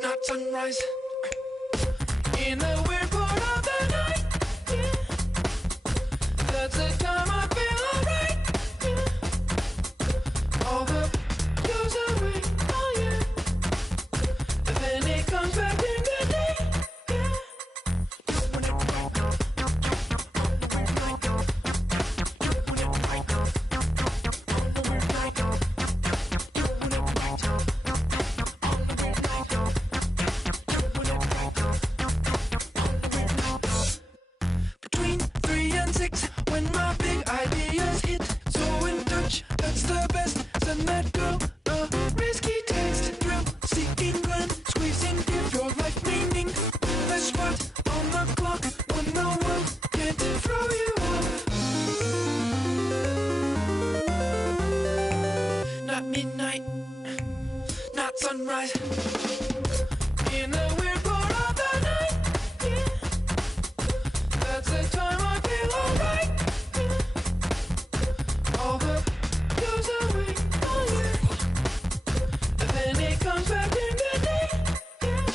not sunrise. In a weird part of the night, yeah. That's the time I feel alright, yeah. All the blues away, oh yeah. And then it comes back in the day, yeah. Doing it right, doing it right, doing it right, doing it right, doing between 3 and 6, when my big ideas hit. So in touch, that's the best. Send that girl a risky text. Thrill seeking glance, squeezing, give your life meaning. The spot on the clock when the world can't throw you off. Not midnight, not sunrise. In a weird part of the night, yeah. That's the time I feel alright, yeah. All the blues away, oh yeah. And then it comes back in the day, yeah.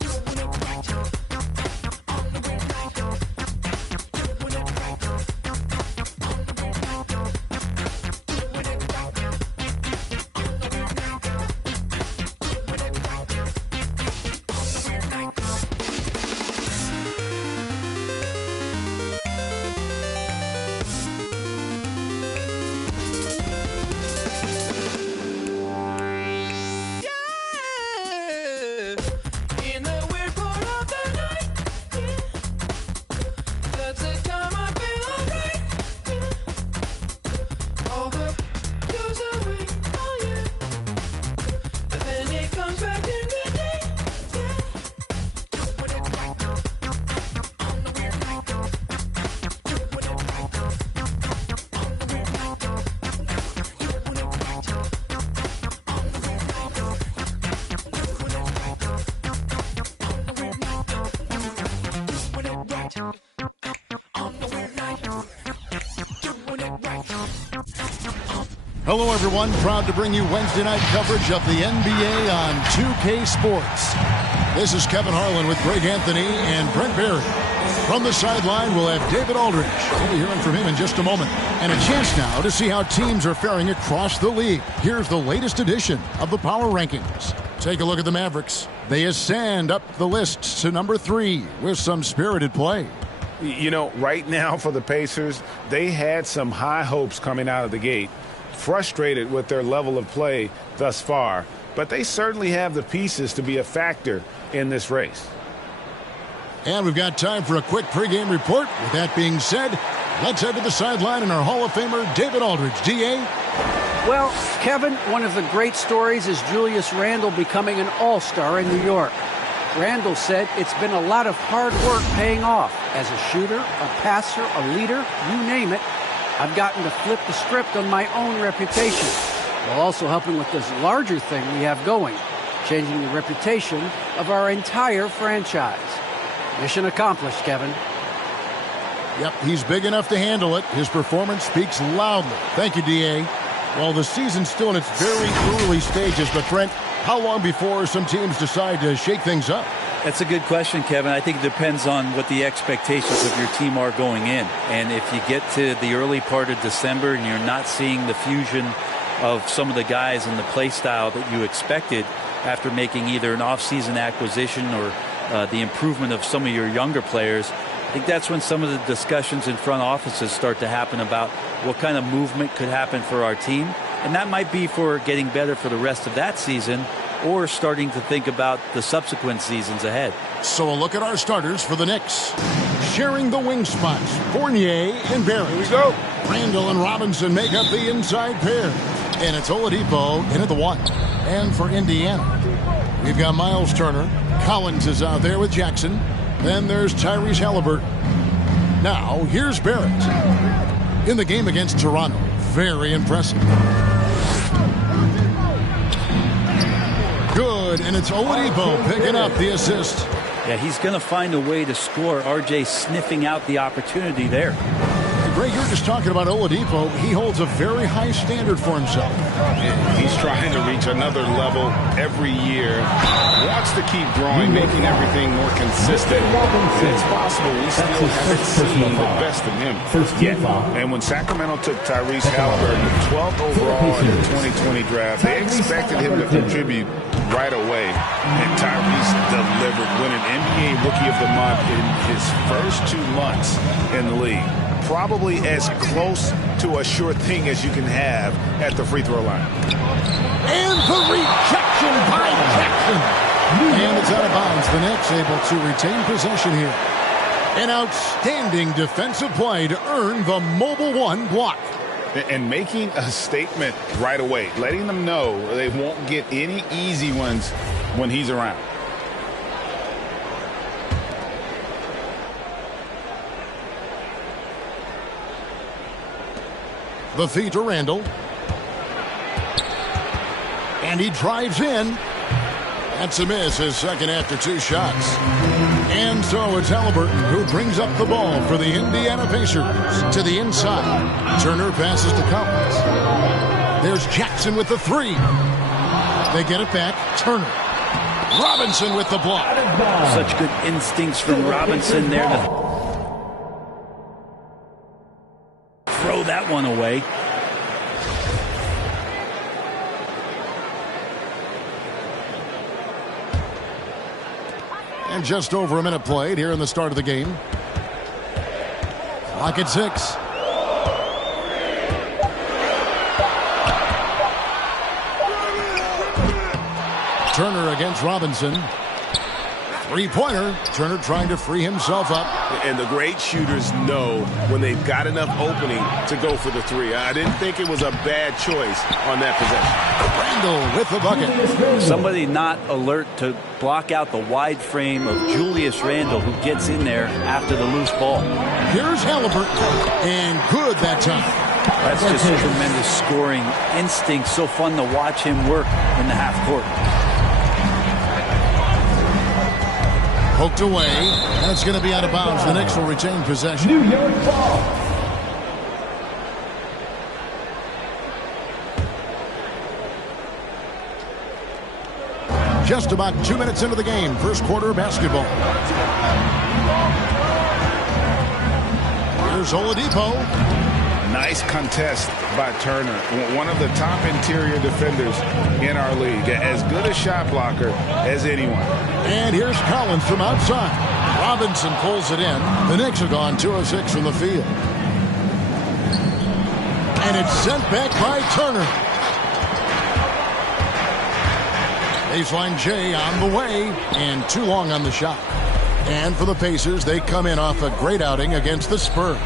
Doing it right, on the weird night. Doing it right, on the weird night. Doing it right, on the weird night. Doing it right, on the weird night. In a weird part of the night, yeah. That's the time I feel alright, yeah. All the blues away, oh yeah. And then it comes back in the day, yeah. Doing it right, on the weird night. Doing it right, on the weird night. Doing it right, on the weird night. Doing it right, on the weird night. Doing it right, on the weird night. Doing it right. Hello, everyone. Proud to bring you Wednesday night coverage of the NBA on 2K Sports. This is Kevin Harlan with Greg Anthony and Brent Barry. From the sideline, we'll have David Aldridge. We'll be hearing from him in just a moment. And a chance now to see how teams are faring across the league. Here's the latest edition of the Power Rankings. Take a look at the Mavericks. They ascend up the list to number 3 with some spirited play. You know, right now for the Pacers, they had some high hopes coming out of the gate. Frustrated with their level of play thus far, but they certainly have the pieces to be a factor in this race. And we've got time for a quick pregame report. With that being said, let's head to the sideline and our Hall of Famer, David Aldridge. D.A.? Well, Kevin, one of the great stories is Julius Randle becoming an all-star in New York. Randle said it's been a lot of hard work paying off. As a shooter, a passer, a leader, you name it, I've gotten to flip the script on my own reputation, while also helping with this larger thing we have going, changing the reputation of our entire franchise. Mission accomplished, Kevin. Yep, he's big enough to handle it. His performance speaks loudly. Thank you, D.A. Well, the season's still in its very early stages, but Brent, how long before some teams decide to shake things up? That's a good question, Kevin. I think it depends on what the expectations of your team are going in. And if you get to the early part of December and you're not seeing the fusion of some of the guys and the play style that you expected after making either an offseason acquisition or the improvement of some of your younger players, I think that's when some of the discussions in front offices start to happen about what kind of movement could happen for our team. And that might be for getting better for the rest of that season or starting to think about the subsequent seasons ahead. So a look at our starters for the Knicks. Sharing the wing spots, Fournier and Barrett. Here we go. Randall and Robinson make up the inside pair. And it's Oladipo in at the 1. And for Indiana, we've got Miles Turner. Collins is out there with Jackson. Then there's Tyrese Halliburton. Now, here's Barrett. In the game against Toronto, very impressive. Good, and it's Oladipo picking up the assist. Yeah, he's going to find a way to score. RJ sniffing out the opportunity there. Greg, you're just talking about Oladipo. He holds a very high standard for himself. He's trying to reach another level every year. Wants to keep growing, making everything more consistent. And it's possible we still haven't seen the best of him yet. And when Sacramento took Tyrese Halliburton, 12th overall in the 2020 draft, they expected him to contribute right away. And Tyrese delivered, winning NBA Rookie of the Month in his first 2 months in the league. Probably as close to a sure thing as you can have at the free throw line. And the rejection by Jackson. And it's out of bounds. The Knicks able to retain possession here. An outstanding defensive play to earn the mobile one block. And making a statement right away, letting them know they won't get any easy ones when he's around. The feed to Randall. And he drives in. That's a miss, his second after 2 shots. And so it's Halliburton who brings up the ball for the Indiana Pacers to the inside. Turner passes to Collins. There's Jackson with the 3. They get it back. Turner. Robinson with the block. Such good instincts from Robinson there to throw that one away. And just over a minute played here in the start of the game. Clock at 6. Turner against Robinson. 3-pointer. Turner trying to free himself up. And the great shooters know when they've got enough opening to go for the 3. I didn't think it was a bad choice on that possession. Randall with the bucket. Somebody not alert to block out the wide frame of Julius Randle, who gets in there after the loose ball. Here's Halliburton. And good that time. That's just tremendous scoring instinct. So fun to watch him work in the half court. Poked away, and it's going to be out of bounds. The Knicks will retain possession. New York ball. Just about 2 minutes into the game. First quarter basketball. Here's Oladipo. Nice contest by Turner. One of the top interior defenders in our league. As good a shot blocker as anyone. And here's Collins from outside. Robinson pulls it in. The Knicks have gone 2 of 6 from the field. And it's sent back by Turner. Baseline J on the way. And too long on the shot. And for the Pacers, they come in off a great outing against the Spurs.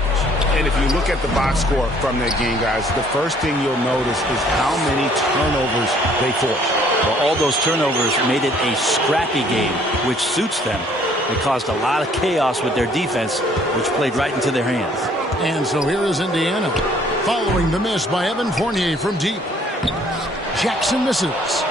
And if you look at the box score from that game, guys, the first thing you'll notice is how many turnovers they forced. Well, all those turnovers made it a scrappy game, which suits them. They caused a lot of chaos with their defense, which played right into their hands. And so here is Indiana, following the miss by Evan Fournier from deep. Jackson misses.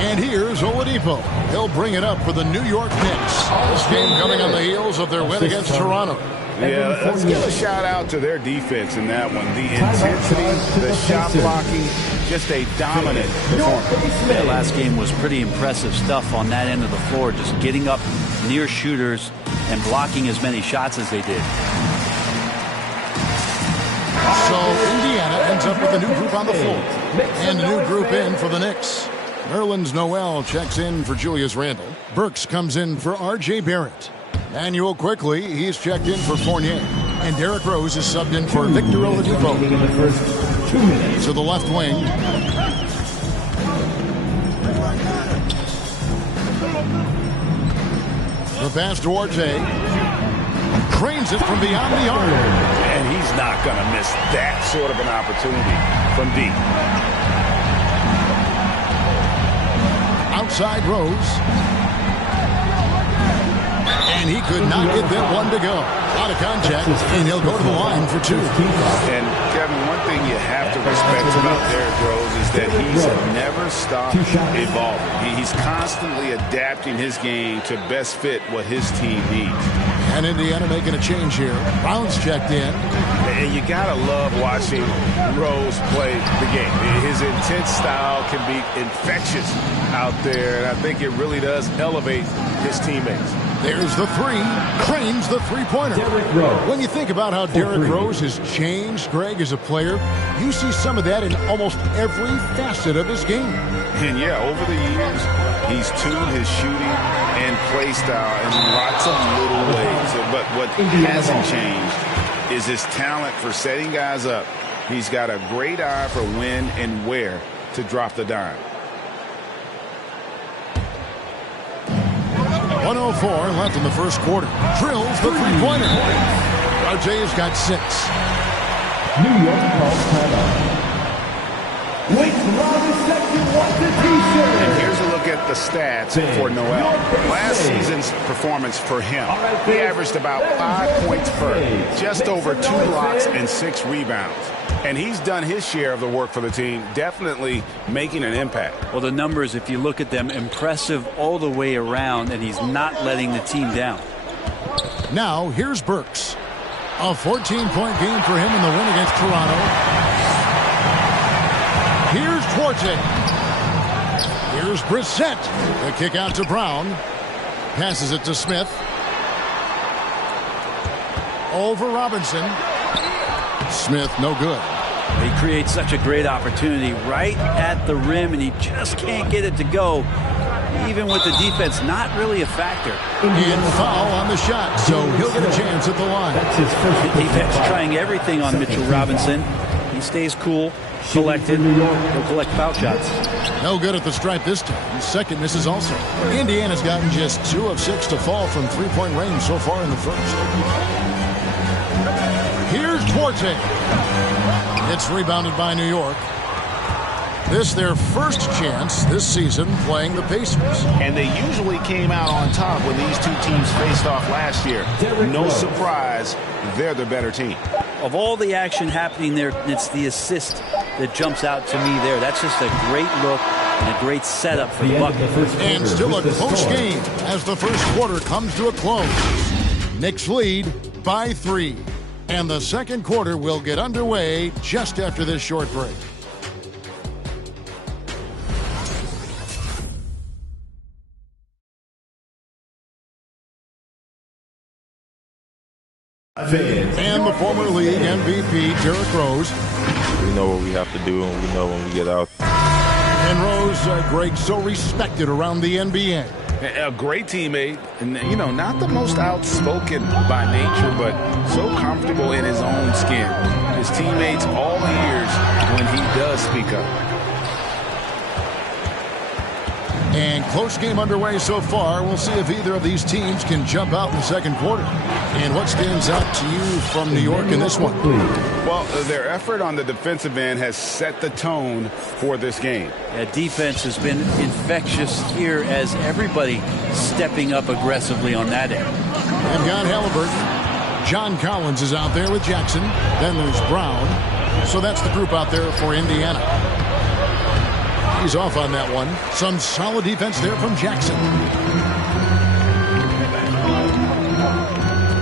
And here's Oladipo. He'll bring it up for the New York Knicks. This game coming on the heels of their win against Toronto. Yeah, let's give a shout out to their defense in that one. The intensity, the shot blocking, just a dominant performance. That last game was pretty impressive stuff on that end of the floor, just getting up near shooters and blocking as many shots as they did. So Indiana ends up with a new group on the floor. And a new group in for the Knicks. Nerlens Noel checks in for Julius Randle. Burks comes in for R.J. Barrett. Manuel quickly, he's checked in for Fournier. And Derrick Rose is subbed in for Victor Oladipo. To the left wing. The pass to R.J. Cranes it from beyond the arc. And he's not going to miss that sort of an opportunity from deep. Outside Rose. And he could not get that one to go. Out of contact, and he'll go to the line for 2. And, Kevin, one thing you have to respect about Derrick Rose is that he's never stopped evolving. He's constantly adapting his game to best fit what his team needs. And Indiana making a change here. Brown's checked in. And you got to love watching Rose play the game. His intense style can be infectious out there, and I think it really does elevate his teammates. There's the three. Cranes the three-pointer. When you think about how Derrick Rose has changed, Greg, as a player, you see some of that in almost every facet of his game. And, yeah, over the years, he's tuned his shooting and play style in lots of little ways. But what hasn't changed is his talent for setting guys up. He's got a great eye for when and where to drop the dime. 1:04 left in the first quarter. Drills the three-pointer. RJ's got 6. New York calls timeout. And here's a look at the stats for Noel. Last season's performance for him, he averaged about 5 points per, just over 2 blocks and 6 rebounds. And he's done his share of the work for the team, definitely making an impact. Well, the numbers, if you look at them, impressive all the way around, and he's not letting the team down. Now, here's Burks. A 14-point game for him in the win against Toronto. Here's Duarte. Here's Brissett. The kick out to Brown. Passes it to Smith. Over Robinson. Smith, no good. He creates such a great opportunity right at the rim, and he just can't get it to go. Even with the defense, not really a factor. And foul on the shot, so he'll get a chance at the line. The defense trying everything on Mitchell Robinson. He stays cool, collected. He'll collect foul shots. No good at the stripe this time. Second misses also. Indiana's gotten just 2 of 6 to fall from three-point range so far in the first. Here's Duarte. It's rebounded by New York. This their first chance this season playing the Pacers. And they usually came out on top when these two teams faced off last year. No surprise, they're the better team. Of all the action happening there, it's the assist that jumps out to me there. That's just a great look and a great setup for the bucket. And still a close game as the first quarter comes to a close. Knicks lead by 3. And the second quarter will get underway just after this short break. And the former league MVP, Derrick Rose. We know what we have to do, and we know when we get out. And Rose, Greg, so respected around the NBA. A great teammate, and, you know, not the most outspoken by nature, but so comfortable in his own skin. His teammates all ears when he does speak up. And close game underway so far. We'll see if either of these teams can jump out in the second quarter. And what stands out to you from New York in this one? Well, their effort on the defensive end has set the tone for this game. Yeah, defense has been infectious here as everybody stepping up aggressively on that end. And got Halliburton. John Collins is out there with Jackson. Then there's Brown. So that's the group out there for Indiana. He's off on that one. Some solid defense there from Jackson.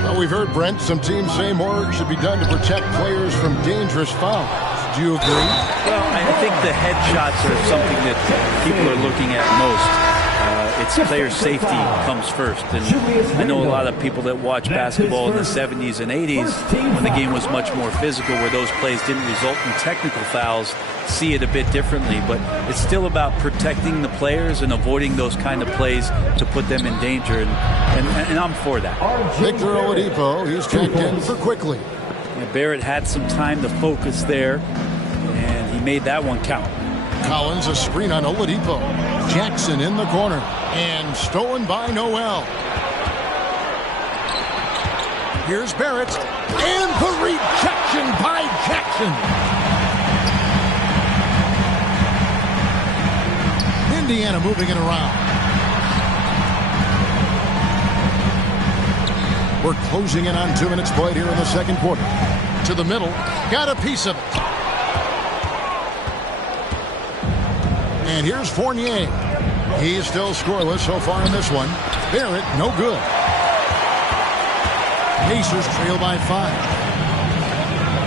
Well, we've heard, Brent, some teams say more should be done to protect players from dangerous fouls. Do you agree? Well, I think the headshots are something that people are looking at most. It's player safety comes first. And I know a lot of people that watch basketball in the 70s and 80s when the game was much more physical, where those plays didn't result in technical fouls, see it a bit differently. But it's still about protecting the players and avoiding those kind of plays to put them in danger. And I'm for that. Victor Oladipo, he's checked in for quickly. Yeah, Barrett had some time to focus there, and he made that one count. Collins, a screen on Oladipo. Jackson in the corner. And stolen by Noel. Here's Barrett. And the rejection by Jackson. Indiana moving it around. We're closing in on 2 minutes played here in the second quarter. To the middle. Got a piece of it. And here's Fournier. He's still scoreless so far in this one. Barrett, no good. Pacers trail by 5.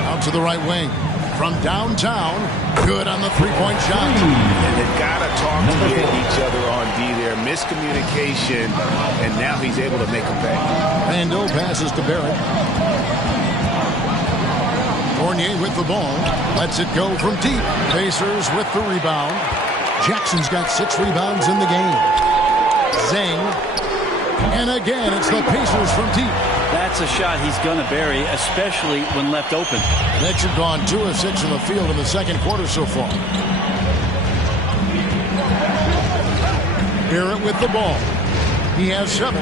Out to the right wing. From downtown, good on the three-point shot. And they've got to talk to each other on D there. Miscommunication, and now he's able to make a pay. Fanbo passes to Barrett. Fournier with the ball. Lets it go from deep. Pacers with the rebound. Jackson's got 6 rebounds in the game. Zeng. And again, it's the Pacers from deep. That's a shot he's going to bury, especially when left open. Knicks have gone 2 of 6 in the field in the second quarter so far. Barrett with the ball. He has 7.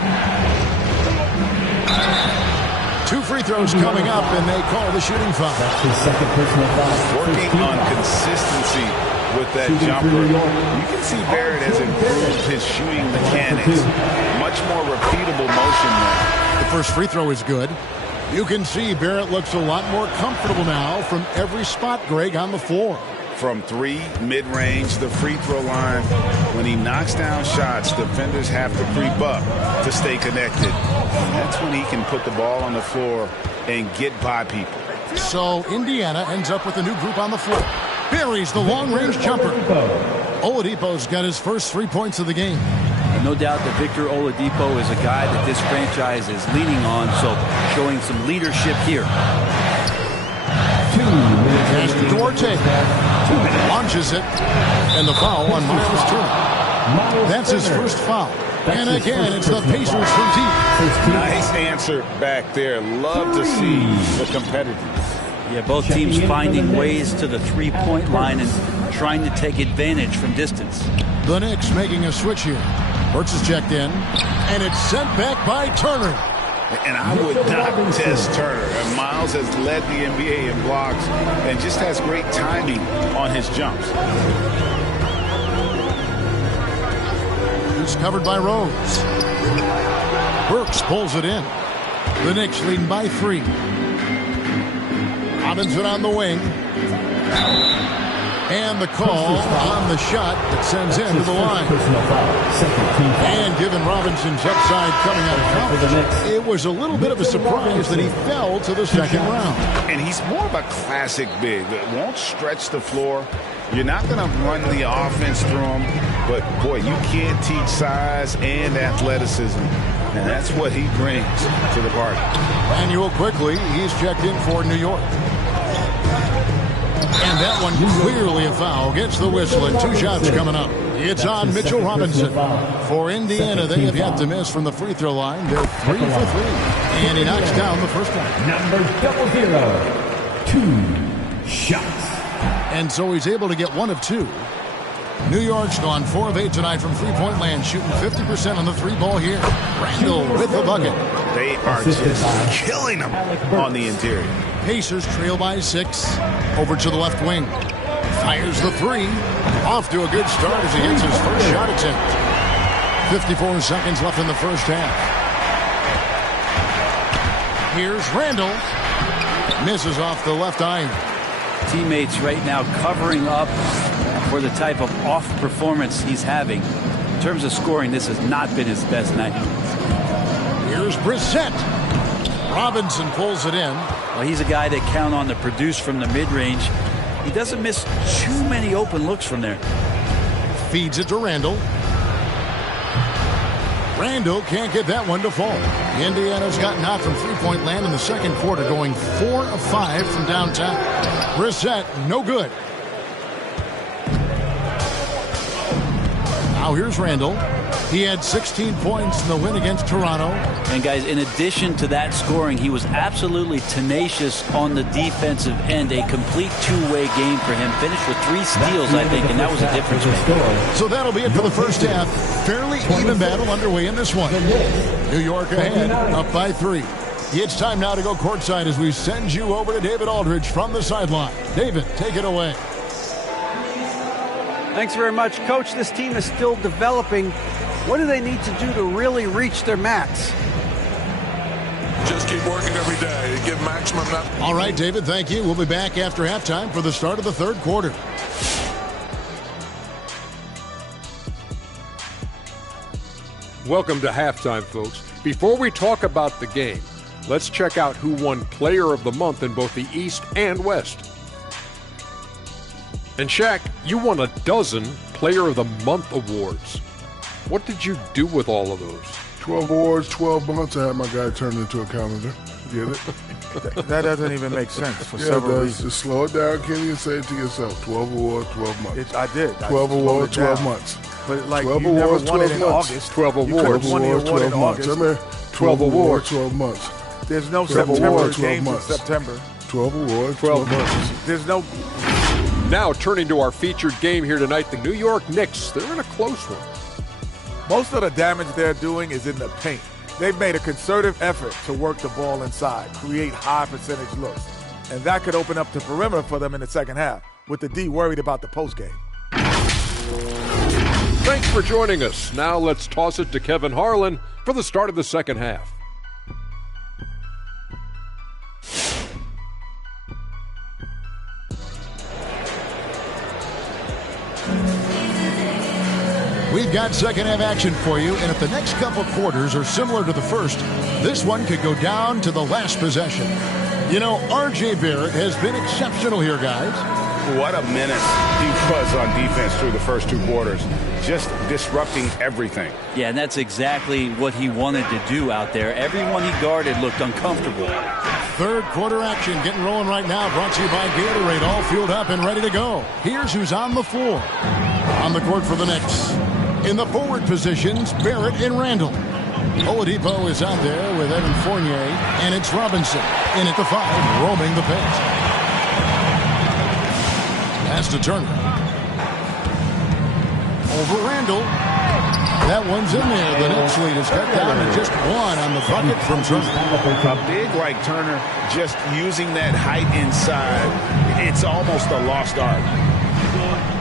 2 free throws coming up, and they call the shooting foul. That's his second personal foul. Working on consistency with that jumper. You can see Barrett has improved his shooting mechanics. Much more repeatable motion there. The first free throw is good. You can see Barrett looks a lot more comfortable now from every spot, Greg, on the floor. From 3, mid-range, the free throw line. When he knocks down shots, defenders have to creep up to stay connected. And that's when he can put the ball on the floor and get by people. So Indiana ends up with a new group on the floor. Buries the long-range jumper. Oladipo's got his first 3 points of the game. No doubt that Victor Oladipo is a guy that this franchise is leaning on, so showing some leadership here. Pass to Duarte. Launches it. And the foul on Miles Turner. That's his first foul. And again, it's the Pacers from deep. Nice answer back there. Love to see the competitors. Yeah, both teams finding ways to the three-point line and trying to take advantage from distance. The Knicks making a switch here. Burks is checked in, and it's sent back by Turner. And I would not test Turner. And Miles has led the NBA in blocks and just has great timing on his jumps. He's covered by Rose. Burks pulls it in. The Knicks leading by 3. Robinson on the wing. And the call on the shot that sends him to the line. And given Robinson's upside coming out of college, it was a little bit of a surprise that he fell to the second round. And he's more of a classic big that won't stretch the floor. You're not going to run the offense through him, but boy, you can't teach size and athleticism, and that's what he brings to the party. Manuel quickly, he's checked in for New York. And that one clearly a foul. Gets the whistle and 2 shots coming up. It's on Mitchell Robinson. For Indiana, they have yet to miss from the free throw line. They're 3 for 3. And he knocks down the first one. Number 002. Shots. And so he's able to get 1 of 2. New York's gone 4 of 8 tonight from three-point land, shooting 50% on the 3-ball here. Randall with the bucket. They are just killing them on the interior. Pacers trail by 6. Over to the left wing. Fires the 3. Off to a good start as he hits his first shot attempt. 54 seconds left in the first half. Here's Randall. Misses off the left iron. Teammates right now covering up for the type of off performance he's having. In terms of scoring, this has not been his best night. Here's Brissett. Robinson pulls it in. Well, he's a guy that count on to produce from the mid-range. He doesn't miss too many open looks from there. Feeds it to Randall. Randall can't get that one to fall. Indiana's gotten out from three-point land in the second quarter, going 4 of 5 from downtown. Brissett, no good. Now here's Randall. He had 16 points in the win against Toronto. And guys, in addition to that scoring, he was absolutely tenacious on the defensive end. A complete two-way game for him. Finished with 3 steals, I think, and that was a difference maker. So that'll be it for the first half. Fairly even battle underway in this one. New York ahead, up by 3. It's time now to go courtside as we send you over to David Aldridge from the sideline. David, take it away. Thanks very much, Coach. This team is still developing. What do they need to do to really reach their max? Just keep working every day. Give maximum. All right, David, thank you. We'll be back after halftime for the start of the third quarter. Welcome to halftime, folks. Before we talk about the game, Let's check out who won Player of the Month in both the East and West. And Shaq, you won a dozen Player of the Month awards. What did you do with all of those? 12 awards, 12 months. I had my guy turn it into a calendar. Get it? That doesn't even make sense for Yeah, several it does. reasons. Just slow it down, Kenny, and say it to yourself. 12 awards, 12 months. I did. 12 awards, 12 months. But like 12 you never awards, won it 12 in months. August. 12 You could awards. have won the award 12 in months. August. I mean, 12 awards, 12 months. There's no 12 September awards, 12 games in months. September. 12 awards, 12 months. There's no. Now turning to our featured game here tonight, the New York Knicks. They're in a close one. Most of the damage they're doing is in the paint. They've made a concerted effort to work the ball inside, create high percentage looks. And that could open up the perimeter for them in the second half, with the D worried about the postgame. Thanks for joining us. Now let's toss it to Kevin Harlan for the start of the second half. We've got second half action for you, and if the next couple quarters are similar to the first, this one could go down to the last possession. You know, R.J. Barrett has been exceptional here, guys. What a menace he was on defense through the first two quarters, just disrupting everything. Yeah, and that's exactly what he wanted to do out there. Everyone he guarded looked uncomfortable. Third quarter action getting rolling right now, brought to you by Gatorade, all fueled up and ready to go. Here's who's on the floor. On the court for the Knicks. In the forward positions, Barrett and Randall. Oladipo is out there with Evan Fournier, and it's Robinson in at the 5, roaming the paint. Pass to Turner. Over Randall. That one's in there. The Knicks lead is cut down to just one on the bucket from Turner. A big like Turner, just using that height inside, it's almost a lost art.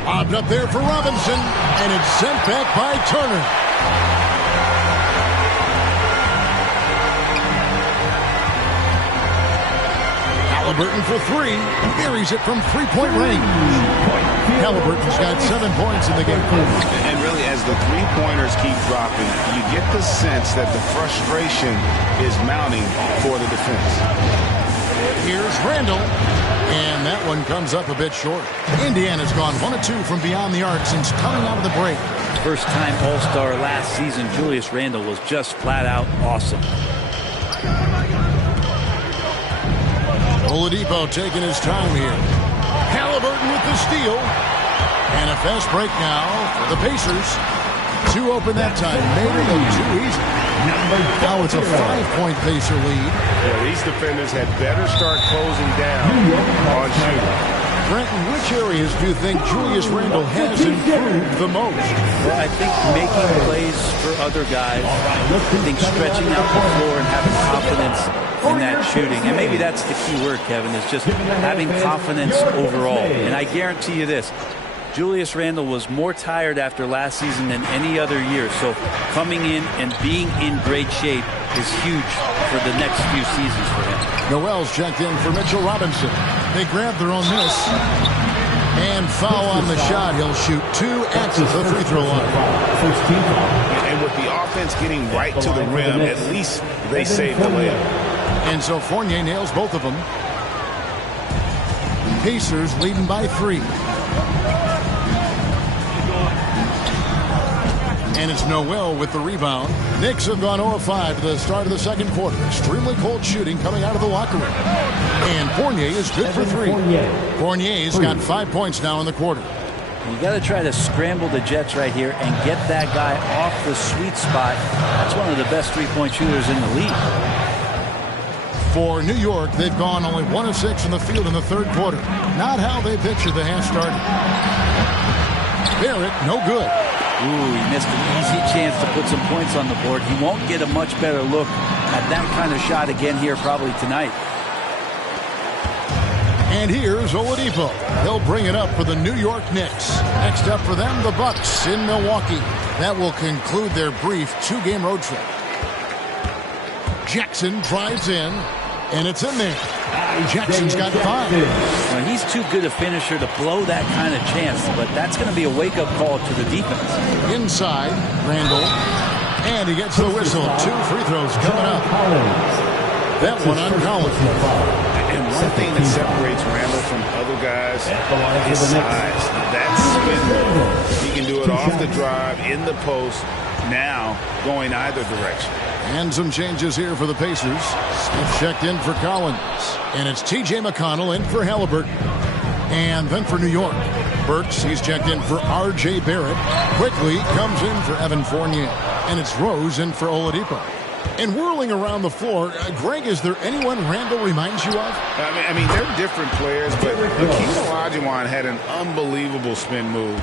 Lobbed up there for Robinson, and it's sent back by Turner. Halliburton for 3. Buries it from three-point range. Halliburton's got 7 points in the game. And really, as the three-pointers keep dropping, you get the sense that the frustration is mounting for the defense. Here's Randall, and that one comes up a bit short. Indiana's gone 1 of 2 from beyond the arc since coming out of the break. First-time All-Star last season, Julius Randle was just flat-out awesome. Oladipo taking his time here. Halliburton with the steal. And a fast break now for the Pacers. 2 open that time. Made it look too easy. Now it's a 5-point Pacer lead. Yeah, these defenders had better start closing down on shooting. Brenton, which areas do you think Julius Randle has improved the most? Well, I think making plays for other guys. I think stretching out the floor and having confidence in that shooting. And maybe that's the key word, Kevin, is just having confidence overall. And I guarantee you this, Julius Randle was more tired after last season than any other year. So coming in and being in great shape is huge for the next few seasons for him. Noel's checked in for Mitchell Robinson. They grab their own miss. And foul on the shot. He'll shoot 2 at the free throw line. And with the offense getting right to the rim, at least they saved the layup. And so Fournier nails both of them. Pacers leading by 3. And it's Noel with the rebound. Knicks have gone 0 of 5 to the start of the second quarter. Extremely cold shooting coming out of the locker room. And Fournier is good for 3. Fournier's got 5 points now in the quarter. You got to try to scramble the Jets right here and get that guy off the sweet spot. That's one of the best three-point shooters in the league. For New York, they've gone only 1 of 6 in the field in the third quarter. Not how they pictured the half started. Barrett, no good. Ooh, he missed an easy chance to put some points on the board. He won't get a much better look at that kind of shot again here probably tonight. And here's Oladipo. He'll bring it up for the New York Knicks. Next up for them, the Bucks in Milwaukee. That will conclude their brief 2-game road trip. Jackson drives in, and it's in there. Jackson's got 5. Well, he's too good a finisher to blow that kind of chance, but that's going to be a wake-up call to the defense. Inside, Randall, and he gets the whistle. 2 free throws coming up. that one on Collins. And one thing that separates Randall from other guys is size. That spin move. He can do it off the drive, in the post, now going either direction. And some changes here for the Pacers. Smith checked in for Collins. And it's T.J. McConnell in for Halliburton. And then for New York, Burks, he's checked in for R.J. Barrett. Quickly comes in for Evan Fournier. And it's Rose in for Oladipo. And whirling around the floor, Greg, is there anyone Randall reminds you of? I mean, they're different players, but Akeem Olajuwon had an unbelievable spin move.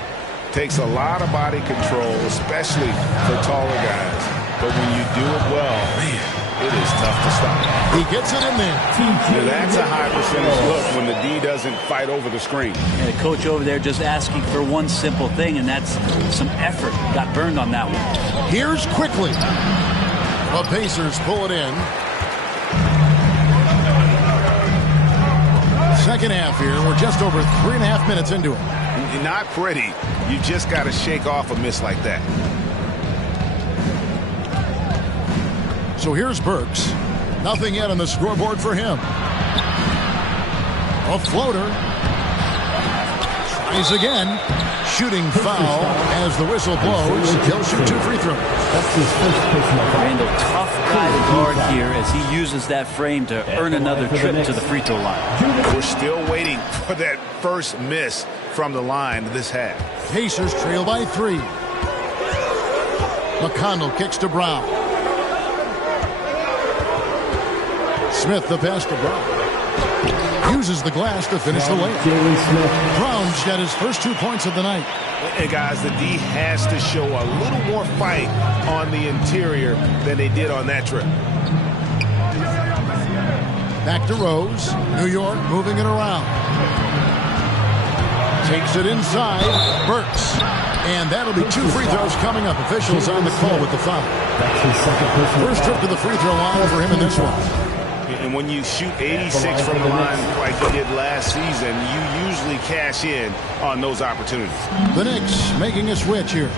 Takes a lot of body control, especially for taller guys. But when you do it well, man, it is tough to stop. He gets it in there. Now that's a high percentage look when the D doesn't fight over the screen. And the coach over there just asking for one simple thing, and that's some effort. Got burned on that one. Here's quickly. The Pacers pull it in. Second half here. We're just over 3.5 minutes into it. Not pretty. You just got to shake off a miss like that. So here's Burks. Nothing yet on the scoreboard for him. A floater. Tries again. Shooting foul as the whistle blows. He'll shoot 2 free throws. That's his first personal foul. Randall, tough guy to guard here as he uses that frame to earn another trip to the free throw line. We're still waiting for that first miss from the line this half. Pacers trail by 3. McConnell kicks to Brown. Smith the pass to Brown. Uses the glass to finish the layup. Brown's got his first 2 points of the night. Hey guys, the D has to show a little more fight on the interior than they did on that trip. Back to Rose. New York moving it around. Takes it inside. Burks. And that'll be 2 free throws coming up. Officials on the call with the foul. That's his second personal First trip to the free throw line for him in this one. And when you shoot 86 from the line like you did last season, you usually cash in on those opportunities. The Knicks making a switch here.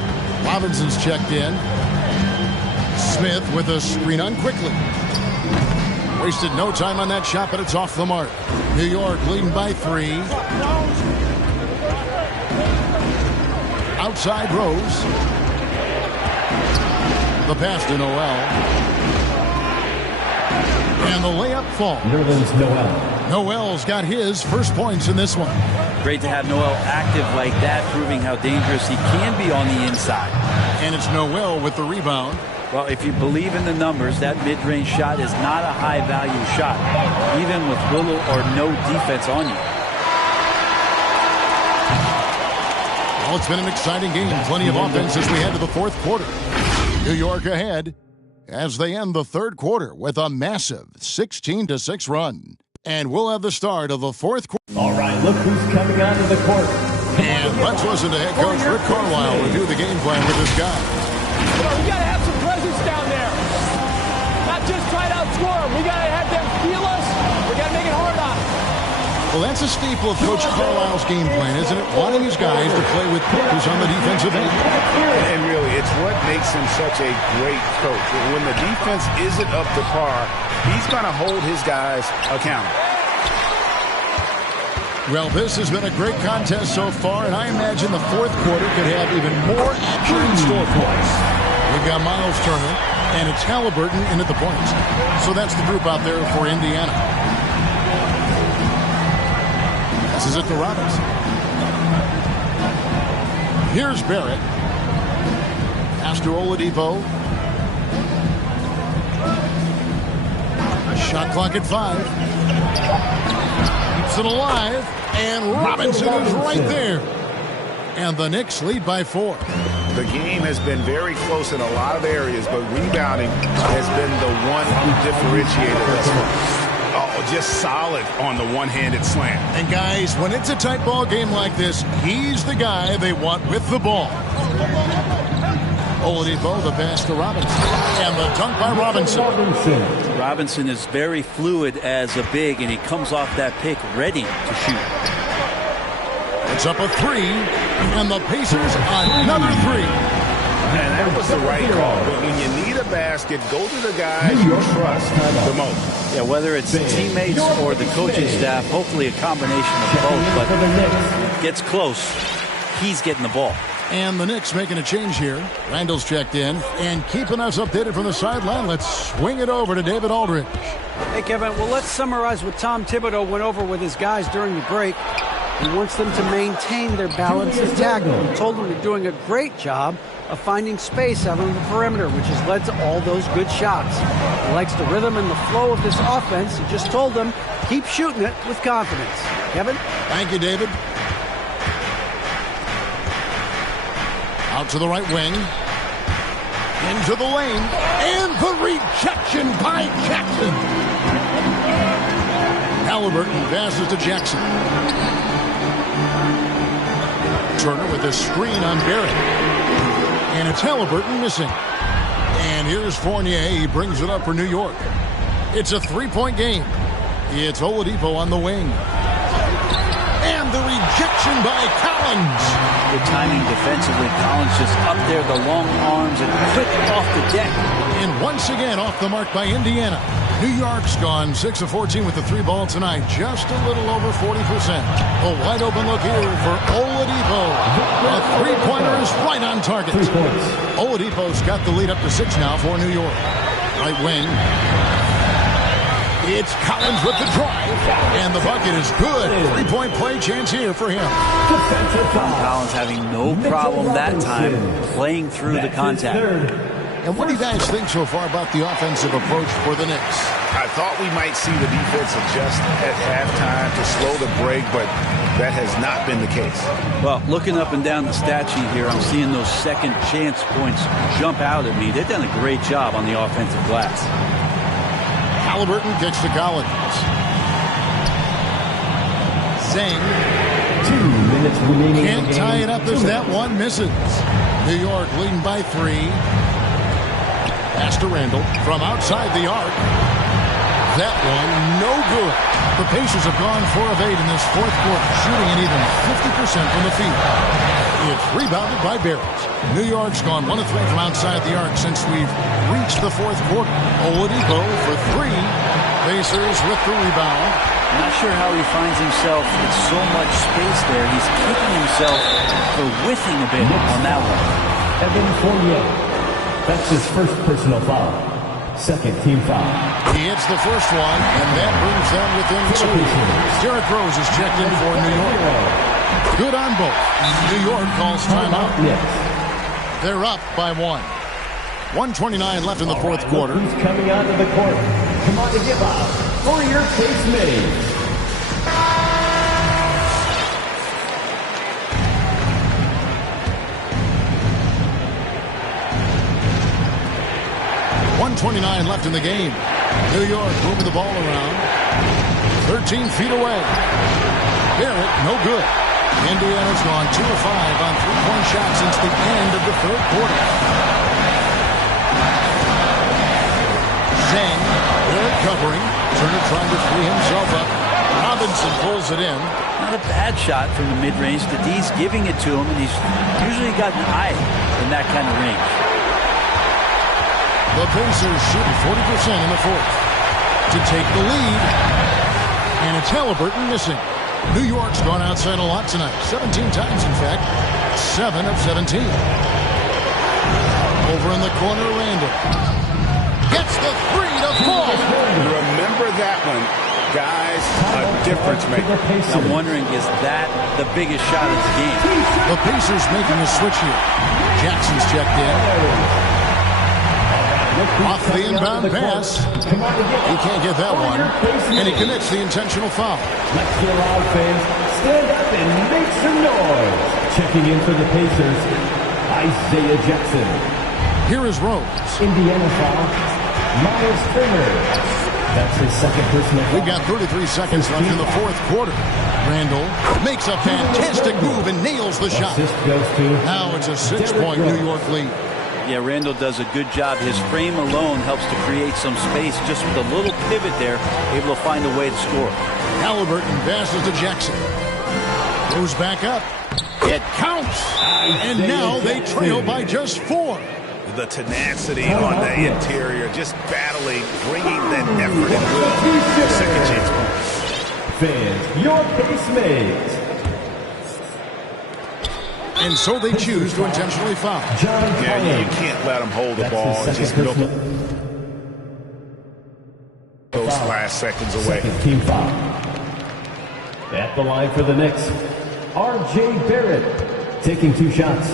Robinson's checked in. Smith with a screen on quickly. Wasted no time on that shot, but it's off the mark. New York leading by 3. Outside Rose. The pass to Noel. And the layup falls. Nerlens Noel. Noel's got his first points in this one. Great to have Noel active like that, proving how dangerous he can be on the inside. And it's Noel with the rebound. Well, if you believe in the numbers, that mid-range shot is not a high-value shot, even with little or no defense on you. Well, it's been an exciting game. Plenty of offense as we head to the fourth quarter. New York ahead as they end the third quarter with a massive 16-6 run. And we'll have the start of the fourth quarter. All right, look who's coming onto the court. And let's listen to head coach Rick Carlisle review the game plan with this guy. We got to have some presence down there. Not just try to outscore them. We got to have them feel us. We got to make it hard on them. Well, that's a staple of Coach Carlisle's game plan, isn't it? Wanting his guys to play with purpose on the defensive end. And really, it's what makes him such a great coach. When the defense isn't up to par, he's going to hold his guys accountable. Well, this has been a great contest so far, and I imagine the fourth quarter could have even more action in store for us. We've got Miles Turner, and it's Halliburton in at the points. So that's the group out there for Indiana. This is it to Robinson. Here's Barrett. Pass to Oladipo. Shot clock at 5. Keeps it alive. And Robinson is right there. And the Knicks lead by 4. The game has been very close in a lot of areas, but rebounding has been the one differentiator thus far. Oh, just solid on the one-handed slam. And guys, when it's a tight ball game like this, he's the guy they want with the ball. Oladipo, the pass to Robinson. And the dunk by Robinson. Robinson is very fluid as a big, and he comes off that pick ready to shoot. It's up a 3, and the Pacers another 3. And that was the right call. When you need a basket, go to the guys you trust the most. Yeah, whether it's teammates or the coaching staff, hopefully a combination of both. But when it gets close, he's getting the ball. And the Knicks making a change here. Randall's checked in. And keeping us updated from the sideline, let's swing it over to David Aldridge. Hey, Kevin, well, let's summarize what Tom Thibodeau went over with his guys during the break. He wants them to maintain their balance and tackle. He told them they're doing a great job of finding space out on the perimeter, which has led to all those good shots. He likes the rhythm and the flow of this offense. He just told them, keep shooting it with confidence. Kevin? Thank you, David. Out to the right wing. Into the lane. And the rejection by Jackson. Halliburton passes to Jackson. Turner with a screen on Barrett. And it's Halliburton missing. And here's Fournier. He brings it up for New York. It's a three-point game. It's Oladipo on the wing. And the rejection by Collins. Good timing defensively. Collins just up there, the long arms, and quick off the deck. And once again off the mark by Indiana. New York's gone 6 of 14 with the three ball tonight. Just a little over 40%. A wide open look here for Oladipo. A three-pointer is right on target. Oladipo's got the lead up to 6 now for New York. Right wing. It's Collins with the drive. And the bucket is good. Three-point play chance here for him. Collins having no problem that time playing through the contact. And what do you guys think so far about the offensive approach for the Knicks? I thought we might see the defense adjust at halftime to slow the break, but that has not been the case. Well, looking up and down the stat sheet here, I'm seeing those second chance points jump out at me. They've done a great job on the offensive glass. Halliburton kicks to Collins. Zeng. 2 minutes remaining. Can't tie it up as that one misses. New York leading by 3. Pass to Randall from outside the arc. That one, no good. The Pacers have gone 4 of 8 in this fourth quarter, shooting at even 50% from the field. It's rebounded by Barrett. New York's gone 1 of 3 from outside the arc since we've reached the fourth quarter. Oladipo for 3. Pacers with the rebound. Not sure how he finds himself with so much space there. He's kicking himself for whiffing a bit on that one. Evan Fournier. That's his first personal foul. Second team foul. He hits the first one, and that brings them within 2. Derrick Rose is checked in for New York. Good on both. New York calls timeout. They're up by 1. 1:29 left in the fourth quarter. Who's coming onto the court? Come on to give up for your case made. .29 left in the game. New York moving the ball around. 13 feet away. Barrett, no good. Indiana's gone 2 of 5 on three-point shots since the end of the third quarter. Zeng, Barrett covering. Turner trying to free himself up. Robinson pulls it in. Not a bad shot from the mid-range. The D's giving it to him, and he's usually got an eye in that kind of range. The Pacers shooting 40% in the fourth to take the lead. And it's Halliburton missing. New York's gone outside a lot tonight. 17 times, in fact. 7 of 17. Over in the corner, Randall. Gets the 3 to fall. Remember that one. Guys, a difference maker. I'm wondering, is that the biggest shot of the game? The Pacers making a switch here. Jackson's checked in. Off the inbound pass. He can't get that one. And he commits the intentional foul. Let's hear loud fans stand up and make some noise. Checking in for the Pacers, Isaiah Jackson. Here is Rose. Indiana foul, Miles Turner. That's his second personal foul. We've got 33 seconds left in the fourth quarter. Randall makes a fantastic move and nails the shot. Now it's a 6-point New York lead. Yeah, Randall does a good job. His frame alone helps to create some space. Just with a little pivot there, able to find a way to score. Halliburton passes to Jackson. Goes back up. It counts. And now they trail by just 4. The tenacity on the interior, just battling, bringing that effort and will to second chance points. Fans, your base mates. And so they choose to intentionally foul. Yeah, you can't let them hold the ball and just milk those last seconds away. Second team foul. At the line for the Knicks, R.J. Barrett taking 2 shots.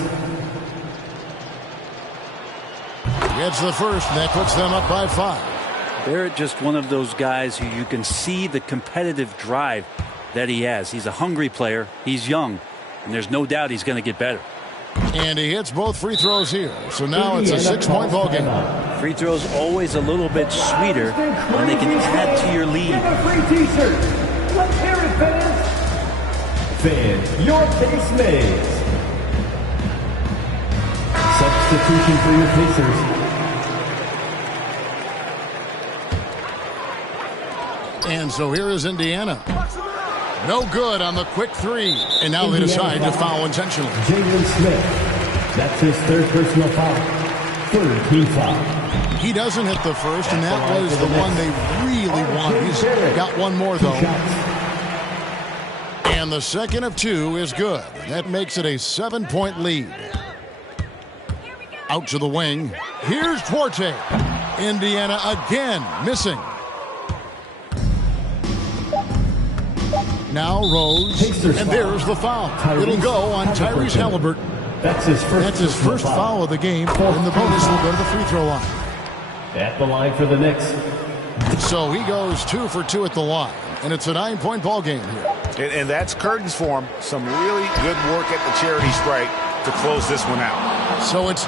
Gets the first, and that puts them up by 5. Barrett, just one of those guys who you can see the competitive drive that he has. He's a hungry player. He's young, and there's no doubt he's going to get better. And he hits both free throws here. So now it's a 6-point ball game. Free throws always a little bit sweeter when they can add to your lead. Get a free t-shirt. Let's hear it, fans. Fans, your base mates. Substitution for your Pacers. And so here is Indiana. No good on the quick 3. And now they decide to foul intentionally. Jalen Smith. That's his 3rd personal foul. 3rd team foul. He doesn't hit the first, and that was the one they really wanted. He's got one more, though. And the second of 2 is good. That makes it a 7-point lead. Out to the wing. Here's Duarte. Indiana again missing. Now Rose, and there's the foul. It'll go on Tyrese Halliburton. That's his first foul of the game, and the bonus will go to the free throw line. At the line for the Knicks. So he goes 2 for 2 at the line, and it's a 9-point ball game here. And that's curtains for him. Some really good work at the charity stripe to close this one out. So it's